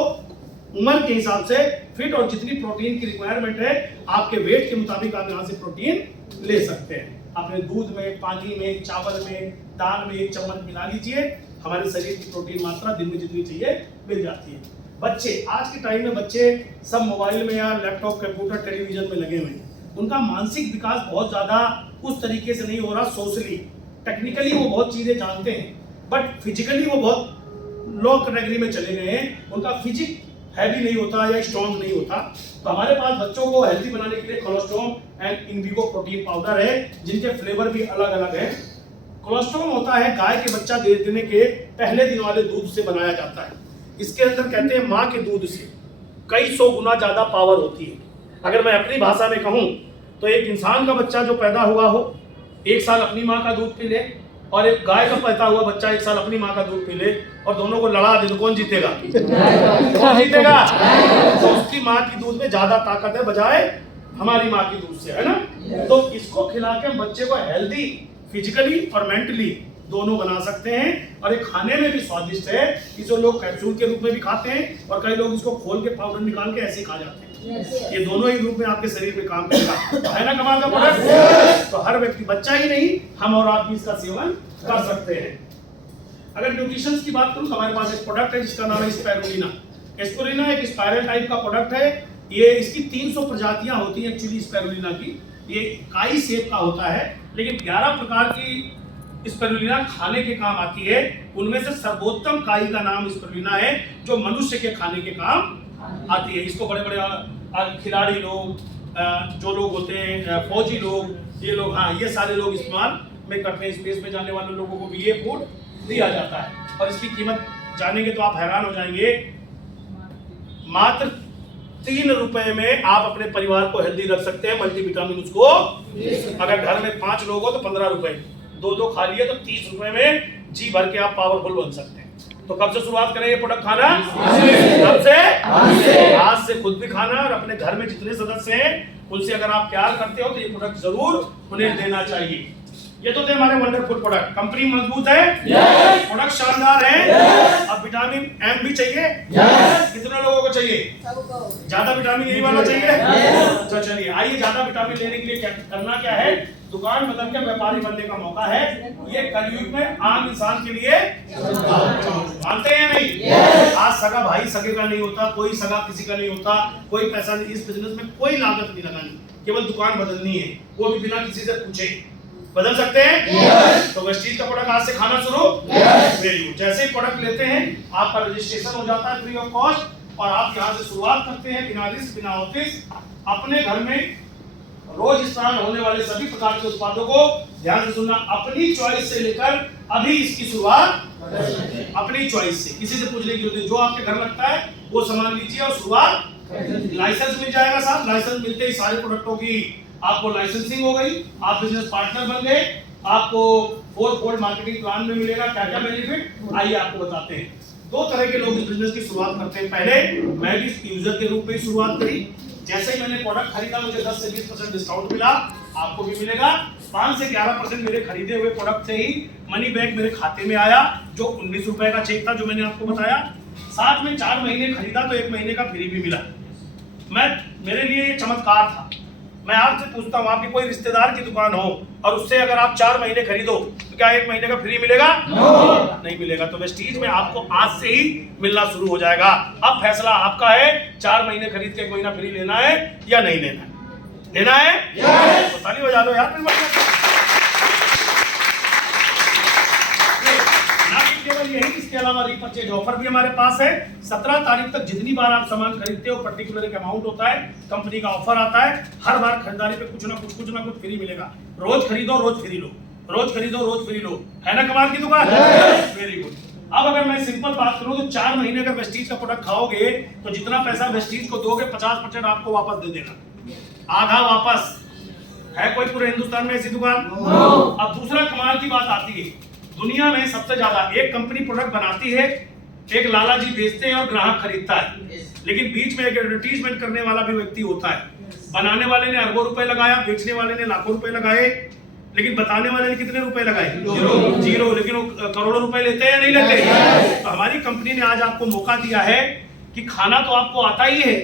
उम्र के हिसाब से फिट, और जितनी प्रोटीन की रिक्वायरमेंट है आपके वेट के मुताबिक आप यहाँ से प्रोटीन ले सकते हैं। अपने दूध में, पानी में, चावल में, दाल में 1 चम्मच मिला लीजिए, हमारे शरीर की प्रोटीन मात्रा दिन में जितनी चाहिए मिल जाती है। बच्चे, आज के टाइम में बच्चे सब मोबाइल में या लैपटॉप, कंप्यूटर, टेलीविजन में लगे हुए हैं। उनका मानसिक विकास बहुत ज्यादा उस तरीके से नहीं हो रहा। सोशली, टेक्निकली वो बहुत चीजें जानते हैं, बट फिजिकली वो बहुत लो कैटेगरी में चले गए हैं। उनका फिजिक हैवी नहीं होता या स्ट्रॉन्ग नहीं होता। तो हमारे पास बच्चों को हेल्दी बनाने के लिए कोलेस्ट्रॉल एंड इनविगो प्रोटीन पाउडर है, जिनके फ्लेवर भी अलग अलग है। कोलेस्ट्रॉल होता है गाय के बच्चा देने के पहले दिन वाले दूध से बनाया जाता है। इसके अंदर कहते हैं माँ के दूध से कई 100 गुना ज्यादा पावर होती है। अगर मैं अपनी भाषा में कहूँ तो एक इंसान का बच्चा जो पैदा हुआ हो 1 साल अपनी माँ का दूध पी ले, और एक गाय का पैदा हुआ बच्चा 1 साल अपनी माँ का दूध पी ले, और दोनों को लड़ा दे तो कौन जीतेगा? कौन जीतेगा? तो उसकी माँ की दूध में ज्यादा ताकत है बजाय हमारी माँ की दूध से, है ना? तो इसको खिला के हम बच्चे को हेल्दी फिजिकली और मेंटली दोनों बना सकते हैं। और ये खाने में भी स्वादिष्ट है। इसे लोग कैप्सूल के रूप में भी खाते हैं, और कई लोग इसको खोल के पाउडर निकाल के ऐसे खा जाते हैं। ये दोनों ही रूप में आपके शरीर में काम करेगा, है ना कमाल का प्रोडक्ट? तो हर व्यक्ति, बच्चा ही नहीं, हम और आप भी इसका सेवन कर सकते हैं। अगर न्यूट्रिशन की बात करूं तो हमारे पास एक प्रोडक्ट है जिसका नाम है स्पाइरुलिना। स्पाइरुलिना एक स्पाइरल टाइप का प्रोडक्ट है। ये इसकी 300 प्रजातियां होती हैं एक्चुअली स्पाइरुलिना की। ये काई शेप का होता है, लेकिन 11 प्रकार की स्पाइरुलिना खाने के काम आती है। उनमें से सर्वोत्तम काई का नाम स्पाइरुलिना है, जो मनुष्य के खाने के काम आती है। इसको बड़े बड़े खिलाड़ी लोग, जो लोग होते हैं, फौजी लोग, ये लोग, हाँ, ये सारे लोग इस्तेमाल में करते हैं। स्पेस में जाने वाले लोगों को भी ये फूड दिया जाता है। और इसकी कीमत जानेंगे तो आप हैरान हो जाएंगे। मात्र 3 रुपए में आप अपने परिवार को हेल्दी रख सकते हैं। मल्टीविटामिन उसको, अगर घर में 5 लोग हो तो 15 रुपए, 2 खा लिए तो 30 रुपए में जी भर के आप पावरफुल बन सकते हैं। तो कब से शुरुआत करें ये प्रोडक्ट खाना? कब से? आज से खुद भी खाना, और अपने घर में जितने सदस्य हैं उनसे अगर आप प्यार करते हो तो ये प्रोडक्ट जरूर उन्हें देना चाहिए। ये तो थे हमारे वंडरफुल प्रोडक्ट। कंपनी मजबूत है, प्रोडक्ट शानदार है। अब विटामिन एम भी चाहिए? कितने लोगों को चाहिए? ज्यादा विटामिन ए वाला चाहिए? तो चलिए आइए, ज्यादा विटामिन लेने के लिए क्या करना क्या है? दुकान बदल के व्यापारी बनने का मौका है। ये कलयुग में आम इंसान के लिए मानते हैं नहीं? आज सगा भाई सगे का नहीं होता, कोई सगा किसी का नहीं होता, कोई पैसा नहीं, इस बिजनेस में कोई लागत नहीं लगानी, केवल दुकान बदलनी है, वो भी बिना किसी से पूछे। बदल सकते हैं? तो वेस्टीज का प्रोडक्ट आज से खाना शुरू। Very good. जैसे ही प्रोडक्ट लेते हैं आपका रजिस्ट्रेशन हो जाता है फ्री ऑफ कॉस्ट, और आप यहाँ से शुरुआत करते हैं बिना रिस्क बिना ऑफिस। अपने घर में रोज इस्तेमाल होने वाले सभी प्रकार के उत्पादों को ध्यान से सुनना, अपनी चॉइस से लेकर अभी इसकी शुरुआत अपनी चॉइस से, किसी से पूछने की जरूरत नहीं। जो आपके घर लगता है वो सामान लीजिए और शुरुआत। लाइसेंस मिल जाएगा साहब, लाइसेंस मिलते ही सारे प्रोडक्टों की आपको लाइसेंसिंग हो गई, आप बिजनेस पार्टनर बन गए, आपको 4-फोल्ड मार्केटिंग प्लान में मिलेगा। क्या क्या बेनिफिट आइए आपको बताते हैं। दो तरह के लोग इस बिजनेस की शुरुआत करते हैं। पहले मैं भी यूजर के रूप में ही शुरुआत करी, जैसे ही मैंने प्रोडक्ट खरीदा मुझे 10 से 20% डिस्काउंट मिला, आपको भी मिलेगा। 5 से 11% मेरे खरीदे हुए प्रोडक्ट से ही मनी बैक मेरे खाते में आया, जो 19 रुपए का चेक था जो मैंने आपको बताया। साथ में 4 महीने खरीदा तो 1 महीने का फ्री भी मिला। मेरे लिए ये चमत्कार था। मैं आपसे पूछता हूँ, आपके कोई रिश्तेदार की दुकान हो और उससे अगर आप 4 महीने खरीदो तो क्या 1 महीने का फ्री मिलेगा? नहीं मिलेगा। तो वेस्टीज में आपको आज से ही मिलना शुरू हो जाएगा। अब फैसला आपका है, 4 महीने खरीद के 1 महीना फ्री लेना है या नहीं लेना है? लेना है? तो ताली बजा लो यार। केवल यही, इसके अलावा रीपरचेज ऑफर भी हमारे पास है। 17 तारीख तक जितनी बार आप सामान खरीदते हो पर्टिकुलर एक अमाउंट होता है, कंपनी का ऑफर आता है। हर बार खरीदारी पे कुछ ना कुछ फ्री मिलेगा। रोज खरीदो रोज फ्री लो, रोज खरीदो रोज फ्री लो। है ना कमाल की दुकान? Very good. अब अगर मैं सिंपल बात करूं तो 4 महीने अगर वेस्टीज का प्रोडक्ट खाओगे तो जितना पैसा वेस्टीज को दोगे 50% आपको वापस दे देगा, आधा वापस। है कोई पूरे हिंदुस्तान में ऐसी दुकान? अब दूसरा कमाल की बात आती है, दुनिया में सबसे ज्यादा एक कंपनी प्रोडक्ट बनाती है, एक लाला जी बेचते हैं और ग्राहक खरीदता है, लेकिन बीच में एक एडवर्टीजमेंट करने वाला भी व्यक्ति होता है। बनाने वाले ने अरबों रुपए लगाया, बेचने वाले ने लाखों रुपए लगाए, लेकिन बताने वाले ने कितने रुपए लगाए? जीरो। लेकिन वो करोड़ों रुपए लेते हैं या नहीं लेते? तो हमारी कंपनी ने आज आपको मौका दिया है कि खाना तो आपको आता ही है,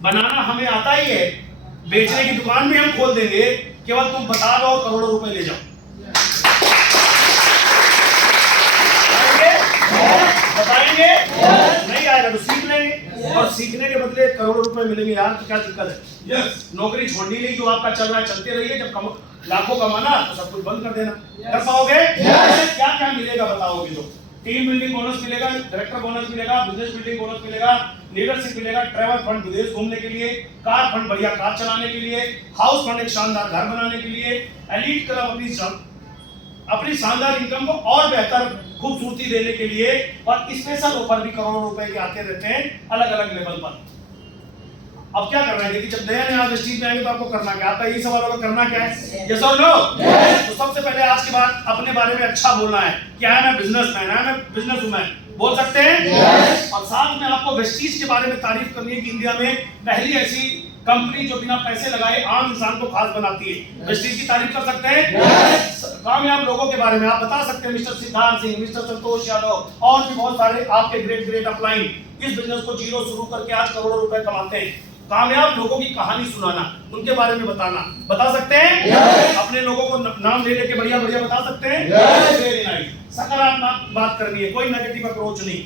बनाना हमें आता ही है, बेचने की दुकान भी हम खोल देंगे, केवल तुम बता दो और करोड़ों रुपए ले जाओ। बताएंगे? नहीं आएगा तो सीख लेंगे, और सीखने के बदले करोड़ों रुपए मिलेंगे यार, तो क्या दिक्कत है? नौकरी छोड़नी नहीं, जो आपका चल रहा है चलते रहिए। जब लाखों कमाना तो सब कुछ बंद कर देना। कर पाओगे? क्या क्या मिलेगा बताओगे? तो टीम बिल्डिंग बोनस मिलेगा, डायरेक्टर बोनस मिलेगा, बिजनेस बिल्डिंग बोनस मिलेगा, लीडरशिप मिलेगा, ट्रैवल फंड विदेश घूमने के लिए, कार फंड बढ़िया कार चलाने के लिए, हाउस फंड एक शानदार घर बनाने के लिए, एलीट क्लब अपनी शानदार इनकम को और बेहतर खूबसूरती देने के लिए, और स्पेशल ऑफर भी करोड़ों रुपए के आते रहते हैं अलग अलग लेवल पर। अब क्या करना है? देखिए, जब नया वेस्टीज में आएंगे तो आपको करना क्या? आपका यही सवाल होगा, करना क्या है? यस और नो? तो सबसे पहले आज के बाद अपने बारे में अच्छा बोलना है। क्या है? मैं बिजनेसमैन है, मैं बिजनेस वुमैन बोल सकते हैं। और साथ में आपको वेस्टीज के बारे में तारीफ करनी है कि इंडिया में पहली ऐसी कंपनी जो बिना पैसे लगाए आम इंसान को खास बनाती है। वेस्टीज की तारीफ कर सकते हैं। कामयाब लोगों के बारे में आप बता सकते हैं, मिस्टर सिद्धार्थ सिंह, मिस्टर संतोष यादव और भी बहुत सारे आपके ग्रेट अपलाइन इस बिजनेस को जीरो शुरू करके आज करोड़ों रुपए कमाते हैं। कामयाब लोगों की कहानी सुनाना, उनके बारे में बताना, बता सकते हैं? अपने लोगों को नाम ले लेके बढ़िया बता सकते हैं? Very nice. सकारात्मक बात करनी है, कोई नेगेटिव अप्रोच नहीं।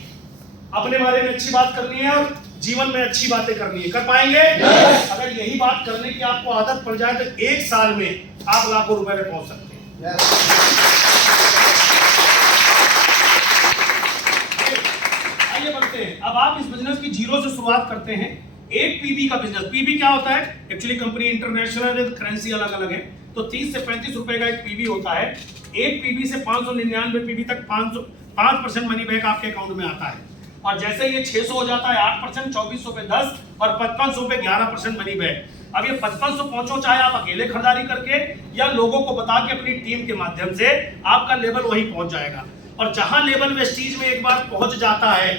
अपने बारे में अच्छी बात करनी है और जीवन में अच्छी बातें करनी है। कर पाएंगे? अगर यही बात करने की आपको आदत पड़ जाए तो 1 साल में आप लाखों रुपए में पहुंच सकते हैं। आइए बढ़ते हैं। अब आप इस बिजनेस की जीरो से शुरुआत करते हैं। एक पीबी का बिजनेस, पीबी क्या होता है? एक्चुअली कंपनी इंटरनेशनल है, करेंसी अलग अलग है, तो 30 से 35 रुपए का एक पीबी होता है। एक पीबी से 599 पीबी तक 5% मनी बैक आपके अकाउंट में आता है। और जैसे ये 600 हो जाता है 8%, 2400 पे 10 और 5500 पे 11% मनी बैक। अब ये 5500 पहुंचो चाहे आप अकेले खरीदारी करके या लोगों को बता के अपनी टीम के माध्यम से, आपका लेवल वहीं पहुंच जाएगा। और जहां लेवल वेस्टीज में एक बार पहुंच जाता है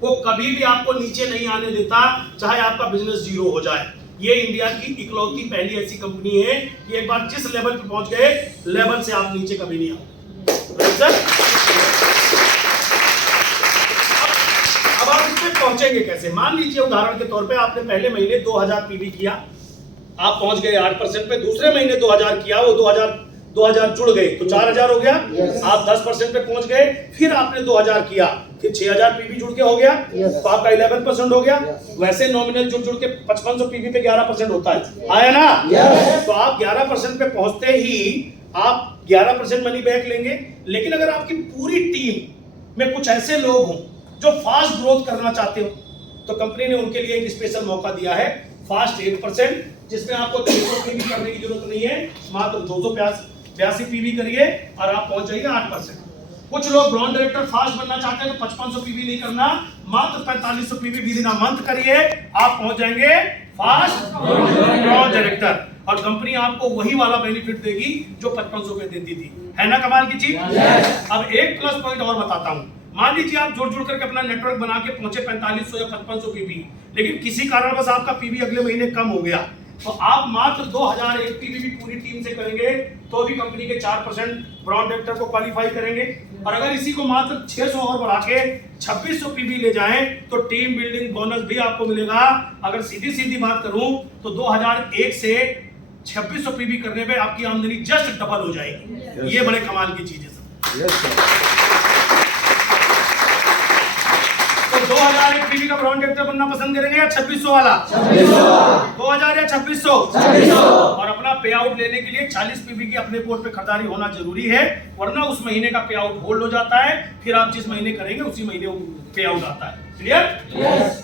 वो कभी भी आपको नीचे नहीं आने देता, चाहे आपका बिजनेस जीरो हो जाए। ये इंडिया की इकलौती पहली ऐसी कंपनी है कि एक बार जिस लेवल पे पहुंच गए, लेवल से आप नीचे कभी नहीं आओ। तक पहुंचेंगे कैसे? मान लीजिए उदाहरण के तौर पे आपने पहले महीने 2000 पीवी किया, आप पहुंच गए 8% पे, दूसरे महीने 2000 किया, वो 2000 जुड़ गए तो 4000 हो गया, आप 10% पे पहुंच गए, फिर आपने 2000 किया, फिर 6000 पीवी जुड़ के हो गया, तो आपका 11% हो गया। वैसे नॉमिनल जुड़ के 5500 पीवी पे 11% होता है, आया ना? तो आप 11% पे पहुंचते ही आप 11% मनी बैक लेंगे। लेकिन अगर आपकी पूरी टीम में कुछ ऐसे लोग हों जो फास्ट ग्रोथ करना चाहते हो, तो कंपनी ने उनके लिए एक स्पेशल मौका दिया है, फास्ट 8%, जिसमें आपको 300 पीवी करने की जरूरत नहीं है, मात्र 282 पीवी करिए और आप पहुंच जाइए 8%। कुछ लोग ब्रॉन्ज डायरेक्टर फास्ट बनना चाहते हैं तो 5500 पीवी नहीं करना, मात्र 4500 PV with in a month करिए, आप पहुंच जाएंगे फास्ट ब्रॉन्ज डायरेक्टर। और कंपनी आपको वही वाला बेनिफिट देगी जो 5500 पे देती थी, है ना कमाल की चीज? अब एक प्लस पॉइंट और बताता हूं। मान लीजिए आप जुड़ करके अपना नेटवर्क बना के पहुंचे 4500 या 5500 पीवी, लेकिन किसी कारणवश आपका पीवी अगले महीने कम हो गया, तो आप मात्र 2001 पीवी भी पूरी टीम से करेंगे तो भी कंपनी के 4% ब्रॉन्ज डायरेक्टर को क्वालिफाई करेंगे। और अगर इसी को मात्र 600 और बढ़ा के 2600 पीवी ले जाएं तो टीम बिल्डिंग बोनस भी आपको मिलेगा। अगर सीधी बात करूं तो 2001 से 2600 पीवी करने पे आपकी आमदनी जस्ट डबल हो जाएगी। ये बड़े कमाल की चीज है सर। 2001 पीवी का ब्रॉन्ज डायरेक्टर बनना पसंद करेंगे या 2600 वाला? 2000 या 2600? और अपना पे आउट लेने के लिए 40 पीवी की अपने बोर्ड पे खरीदारी होना जरूरी है, वरना उस महीने का पे आउट होल्ड हो जाता है, फिर आप जिस महीने करेंगे उसी महीने पे आउट आता है। क्लियर?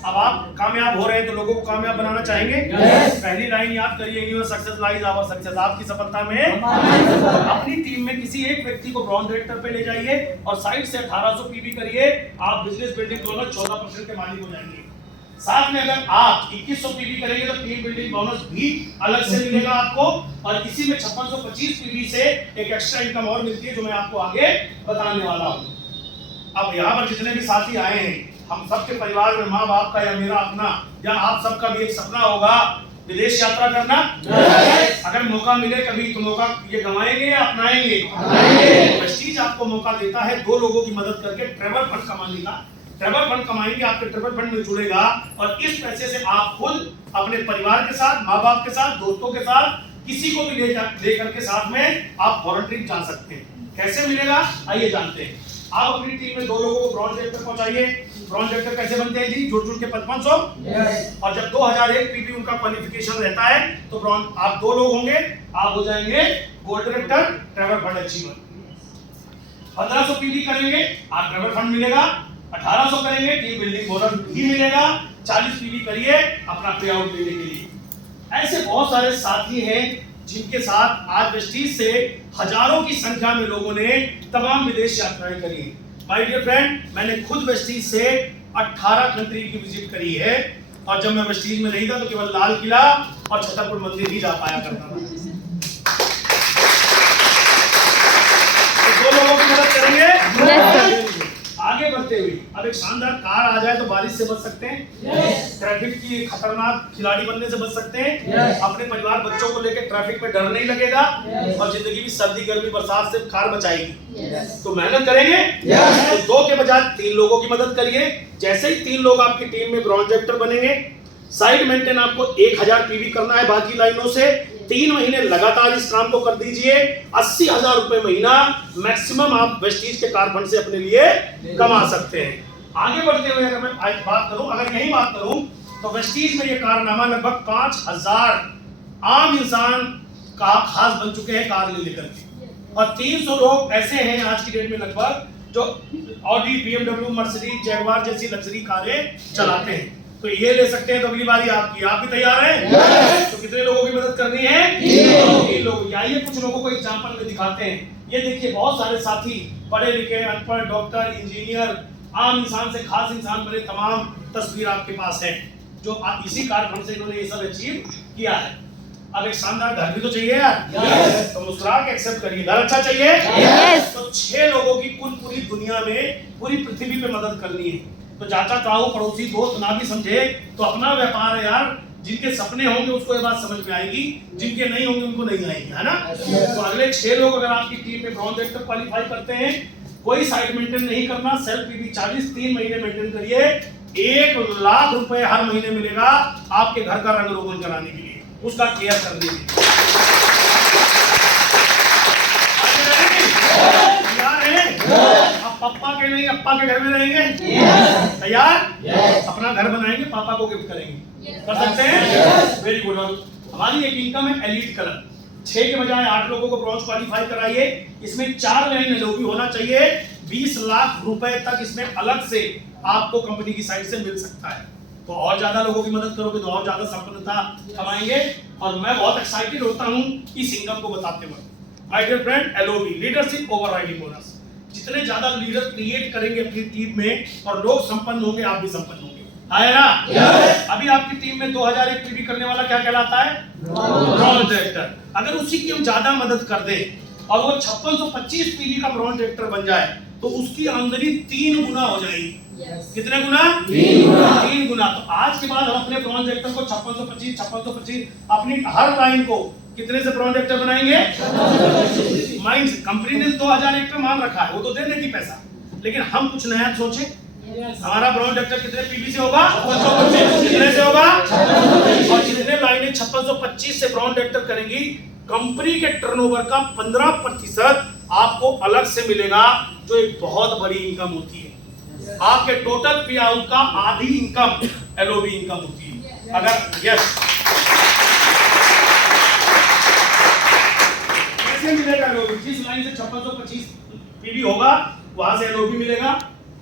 अब आप कामयाब हो रहे हैं तो लोगों को कामयाब बनाना चाहेंगे। पहली लाइन याद करिए, in your success lies our success. आपकी सफलता में अपनी टीम में किसी एक व्यक्ति को ब्रॉन्ज डायरेक्टर पे ले जाइए और साइड से 1800 पीवी करिए, आप बिजनेस बिल्डिंग बोनस 14% के मालिक हो जाएंगे। साथ में अगर आप 2100 पीवी करेंगे तो टीम बिल्डिंग बोनस भी अलग से मिलेगा आपको, और इसी में 5625 पीवी से एक एक्स्ट्रा इनकम और मिलती है जो मैं आपको आगे बताने वाला हूं। अब यहाँ पर जितने भी साथी आए हैं, हम सबके परिवार में माँ बाप का या मेरा अपना या आप सबका भी एक सपना होगा विदेश यात्रा करना। अगर मौका मिले कभी तो मौका ये गंवाएंगे या अपनाएंगे? प्रेस्टीज आपको मौका देता है 2 लोगों की मदद करके ट्रैवल फंड कमाने का। ट्रैवल फंड कमाएंगे, आपके ट्रैवल फंड में जुड़ेगा और इस पैसे से आप खुद अपने परिवार के साथ, माँ बाप के साथ, दोस्तों के साथ, किसी को भी ले करके साथ में आप फॉरेन ट्रिप जा सकते हैं। कैसे मिलेगा आइए जानते हैं। आप अपनी टीम में 2 लोगों को ब्रॉन्ज डायरेक्टर पहुंचाइए। ब्रॉन्ज डायरेक्टर कैसे बनते हैं जी? जुड़ के 5500, और जब 2001 पीवी उनका क्वालिफिकेशन रहता है तो ब्रॉन्ज आप 2 लोग होंगे, आप हो जाएंगे gold director, travel fund achiever. 1500 PV करेंगे आप ट्रैवल फंड मिलेगा, 1800 करेंगे टीम बिल्डिंग बोनस भी मिलेगा, 40 पीवी करिए अपना पे आउट लेने के लिए। ऐसे बहुत सारे साथी हैं जिनके साथ आज वेस्टीज से हजारों की संख्या में लोगों ने तमाम विदेश यात्राएं करी। माय डियर फ्रेंड, मैंने खुद वेस्टीज से 18 कंट्री की विजिट करी है, और जब मैं वेस्टीज में नहीं था तो केवल लाल किला और छतरपुर मंदिर ही जा पाया करता था। तो 2 लोगों की मदद करेंगे आगे बढ़ते हुए। अब एक शानदार कार आ जाए तो बारिश से बच सकते हैं, ट्रैफिक की खतरनाक खिलाड़ी बनने से बच सकते हैं, अपने परिवार बच्चों को लेकर ट्रैफिक में डर नहीं लगेगा, और जिंदगी भी सर्दी गर्मी बरसात से कार बचाएगी। तो मेहनत करेंगे तो 2 के बजाय 3 लोगों की मदद करिए। जैसे ही 3 लोग आपकी टीम में ब्रॉन्ज डायरेक्टर बनेंगे, साइड मेंटेन आपको 1000 पीवी करना है बाकी लाइनों से। 3 महीने लगातार इस काम को कर दीजिए, 80,000 रुपए महीना मैक्सिमम आप वेस्टीज के कार फंड से अपने लिए कमा सकते हैं। आगे बढ़ते हुए अगर मैं यही बात करूं तो वेस्टीज में ये कारनामा लगभग 5000 आम इंसान का खास बन चुके हैं कार ले लेकर के, और 300 लोग ऐसे हैं आज की डेट में लगभग जो ऑडी, BMW, मर्सिडीज, जैगवार जैसी लग्जरी कारें चलाते हैं। तो ये ले सकते हैं तो अगली बारी आपकी। आप भी तैयार हैं? तो कितने लोगों की मदद करनी है? 3 लोग। आइए कुछ लोगों को एग्जांपल में दिखाते हैं। ये देखिए बहुत सारे साथी पढ़े लिखे, अनपढ़, डॉक्टर, इंजीनियर, आम इंसान से खास इंसान बने तमाम तस्वीर आपके पास है, जो इसी कारखाने से इन्होंने ये सब अचीव किया है। अब एक शानदार घर भी तो चाहिए यार, तो मुस्कुरा के एक्सेप्ट करिए। घर अच्छा चाहिए? तो 6 लोगों की कुल पूरी दुनिया में, पूरी पृथ्वी पे मदद करनी है। तो चाचा ताऊ पड़ोसी दोस्त ना भी समझे तो अपना व्यापार है यार। जिनके सपने होंगे उसको ये बात समझ में आएगी, जिनके नहीं होंगे उनको नहीं आएगी, है ना? तो अगले 6 लोग अगर आपकी टीम में ब्रॉन्ज डायरेक्टर क्वालिफाई करते हैं, कोई साइड मेंटेन नहीं करना, सेल्फ पीवी 40 3 महीने मेंटेन करिए, 1,00,000 रुपए हर महीने मिलेगा आपके घर का रंग रोगन कराने के लिए, उसका केयर करने के लिए। तैयार है? अब पापा के नहीं अप्पा के घर में रहेंगे। तैयार? अपना घर बनाएंगे, पापा को गिफ्ट करेंगे। कर सकते हैं? Very good. हमारी एक इनकम है एलीट कलर। 6 के बजाय 8 लोगों को ब्रॉन्ज क्वालिफाई कराइए। इसमें 4 लाइन एलओबी होना चाहिए। 20 लाख रुपए तक इसमें अलग से आपको कंपनी की साइड से मिल सकता है। तो और ज्यादा लोगों की मदद करोगे तो और ज्यादा सफलता कमाएंगे। और मैं बहुत एक्साइटेड होता हूं इस इनकम को बताते वक्त। My dear friend, LOB leadership overriding bonus. जितने ज्यादा लीडर क्रिएट करेंगे अपनी टीम में और लोग संपन्न होंगे, आप भी संपन्न होंगे। है ना? अभी आपकी टीम में 2001 पीवी करने वाला क्या कहलाता है? Bronze director. अगर उसी की हम ज्यादा मदद कर दें और वो 5625 पीवी का ब्रॉन्ज डायरेक्टर बन जाए तो उसकी आमदनी 3 गुना हो जाएगी। कितने गुना? 3 गुना। तो आज के बाद हम अपने ब्रॉन्ज डायरेक्टर को 5625 अपनी हर लाइन को कितने से ब्रॉन्ज डायरेक्टर बनाएंगे? माइंड कंपनी ने 2001 पे मान रखा है, वो तो दे देगी पैसा, लेकिन हम कुछ नया सोचे। हमारा ब्रॉन्ज डायरेक्टर कितने पीवी से होगा? 5625। कितने से होगा? और जितने लाइनें 5625 से ब्रॉन्ज डायरेक्टर करेंगी, कंपनी के टर्नओवर का 15% आपको अलग से मिलेगा, जो एक बहुत बड़ी इनकम होती है। आपके टोटल पे आउट का आधी इनकम एलओबी इनकम होती है। अगर यस, कैसे मिलेगा एलओबी? जिस लाइन से 5625 पीवी होगा वहां से एलओबी मिलेगा,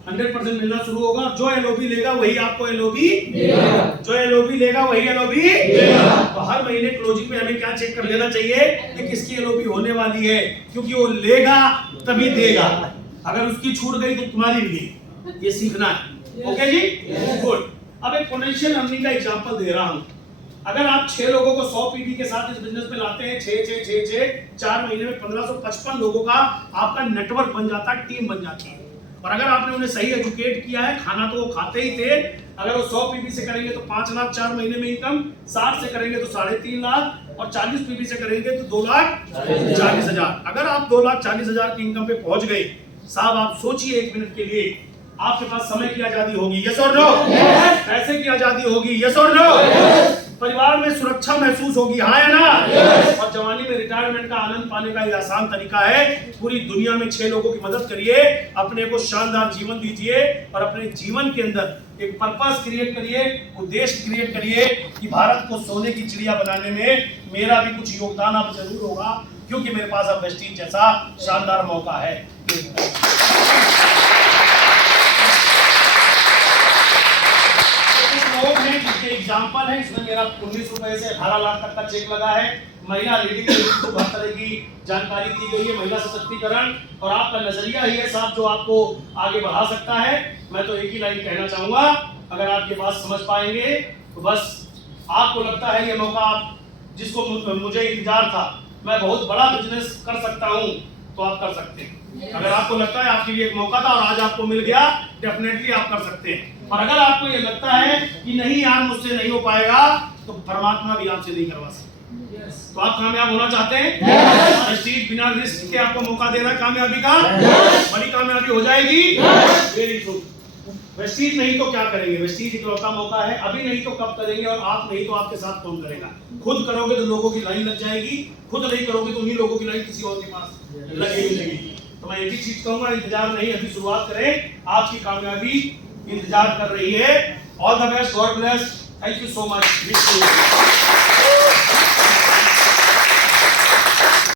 100% मिलना शुरू होगा। जो एलओबी लेगा वही आपको एलओबी देगा, जो एलओबी लेगा वही एलओबी देगा। तो हर महीने क्लोजिंग पे हमें क्या चेक कर लेना चाहिए कि किसकी एलओबी होने वाली है, क्योंकि वो लेगा तभी देगा। अगर उसकी छूट गई तो तुम्हारी भी, ये सीखना है। ओके जी, गुड। अब एक पोटेंशियल अर्निंग का एग्जांपल दे रहा हूं। अगर आप 6 लोगों को 100 पीवी के साथ इस बिजनेस में लाते हैं, 6 4 महीने में 1555 लोगों का आपका नेटवर्क बन जाता है, टीम बन जाती है। और अगर आपने उन्हें सही एजुकेट किया है, खाना तो वो खाते ही थे। अगर वो 100 पीवी से करेंगे तो 5 लाख 4 महीने में इनकम, 60 से करेंगे तो 3.5 लाख और 40 पीवी से करेंगे तो 2,40,000। अगर आप 2,40,000 की इनकम पे पहुंच गए साहब, आप सोचिए 1 मिनट के लिए, आपके पास समय की आजादी होगी, यस और नो? पैसे की आजादी होगी, यस और नो? परिवार में सुरक्षा महसूस होगी, हाँ या ना? और जवानी में रिटायरमेंट का आनंद पाने का एक आसान तरीका है, पूरी दुनिया में 6 लोगों की मदद करिए, अपने को शानदार जीवन दीजिए और अपने जीवन के अंदर एक पर्पस क्रिएट करिए, उद्देश्य क्रिएट करिए कि भारत को सोने की चिड़िया बनाने में मेरा भी कुछ योगदान अब जरूर होगा, क्योंकि मेरे पास अब वेस्टीज जैसा शानदार मौका है। लोग हैं जिसके एग्जांपल है, इसमें मेरा 19 रुपए से 18 लाख तक का चेक लगा है। महिला लीडिंग को हर तरह की जानकारी दी गई है, महिला सशक्तिकरण, और आपका नजरिया ही है साहब जो आपको आगे बढ़ा सकता है। मैं तो एक ही लाइन कहना चाहूंगा, अगर आप ये बात समझ पाएंगे तो बस आपको लगता है ये मौका आप जिसको मुझे इंतजार था, मैं बहुत बड़ा बिजनेस कर सकता हूं, तो आप कर सकते हैं। अगर आपको लगता है आपके लिए एक मौका था और आज आपको मिल गया, डेफिनेटली आप कर सकते हैं। और अगर आपको ये लगता है कि नहीं यार मुझसे नहीं हो पाएगा, तो परमात्मा भी आपसे नहीं करवा सकता। तो आप कामयाब होना चाहते हैं? प्रेस्टीज बिना रिस्क के आपको मौका दे रहा है कामयाबी का, बड़ी कामयाबी हो जाएगी। Very good. प्रेस्टीज नहीं तो क्या करेंगे? प्रेस्टीज इकलौता मौका है, अभी नहीं तो कब करेंगे, और आप नहीं तो आपके साथ कौन करेगा? खुद करोगे तो लोगों की लाइन लग जाएगी, खुद नहीं करोगे तो उन्हीं लोगों की लाइन किसी और के पास लगेगी। तो मैं एक ही चीज कहूंगा, इंतजार नहीं, अभी शुरुआत करें, आपकी कामयाबी इंतजार कर रही है। All the best, God bless, thank you so much.